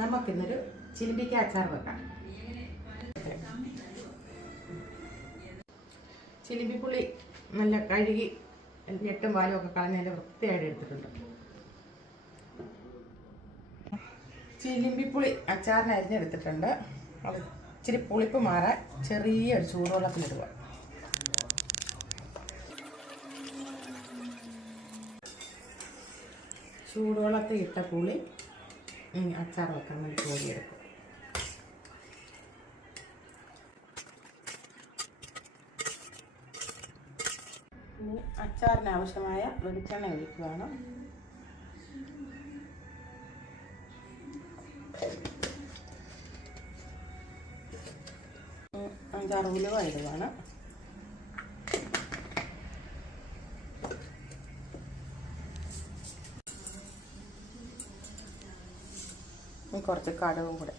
നമുക്കിന്നൊരു ചിലിമ്പിക്ക അച്ചാർ വെക്കാം. ചിലിമ്പിപ്പുളി നല്ല കഴുകി എട്ടും പാലും ഒക്കെ കളഞ്ഞ് നല്ല വൃത്തിയായിട്ട് എടുത്തിട്ടുണ്ട്. ചിലിമ്പിപ്പുളി അച്ചാറിന് അരിഞ്ഞെടുത്തിട്ടുണ്ട്. അത് ഇച്ചിരി പുളിപ്പ് മാറാൻ ചെറിയൊരു ചൂടുവെള്ളത്തിലിടുക. ചൂടുവെള്ളത്തിൽ ഇട്ട പുളി അച്ചാർ വെക്കാൻ വേണ്ടി കോരിയെടുക്കും. ഇനി അച്ചാറിന് ആവശ്യമായ വെളിച്ചെണ്ണ ഒഴിക്കുകയാണ്. അഞ്ചാറ് ഉലുവ ഇടുകയാണ്. കുറച്ച് കടുകും കൂടെ.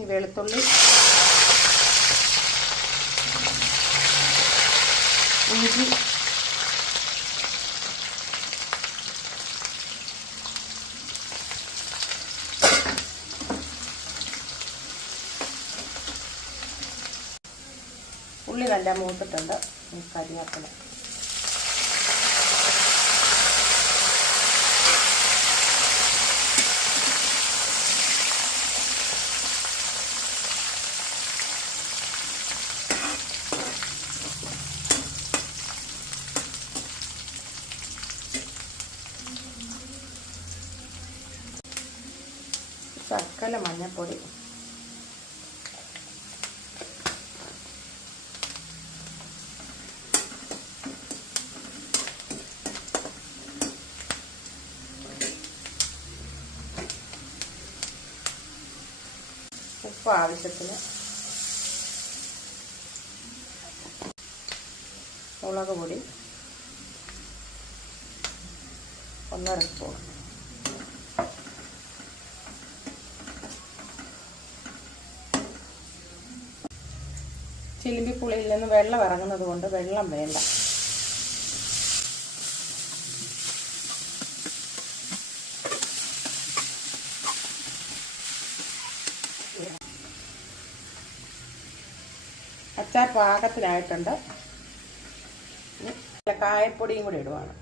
ഈ വെളുത്തുള്ളി, ഇഞ്ചി, ഉള്ളി നല്ല മൂത്തിട്ടുണ്ട്. കരിവേപ്പില, ശകല മഞ്ഞൾപ്പൊടി, ഉപ്പ് ആവശ്യത്തിന്, മുളക് പൊടി 1.5 സ്പൂൺ, ചിലിമ്പിപ്പുളിയിൽ നിന്ന് വെള്ളം ഇറങ്ങുന്നത് കൊണ്ട് വെള്ളം വേണ്ട. അച്ചാർ പാകത്തിനായിട്ടുണ്ട്. കായപ്പൊടിയും കൂടി ഇടുവാണ്.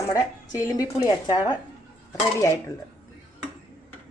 നമ്മുടെ ചിലിമ്പിപ്പുളി അച്ചാർ റെഡി ആയിട്ടുണ്ട്.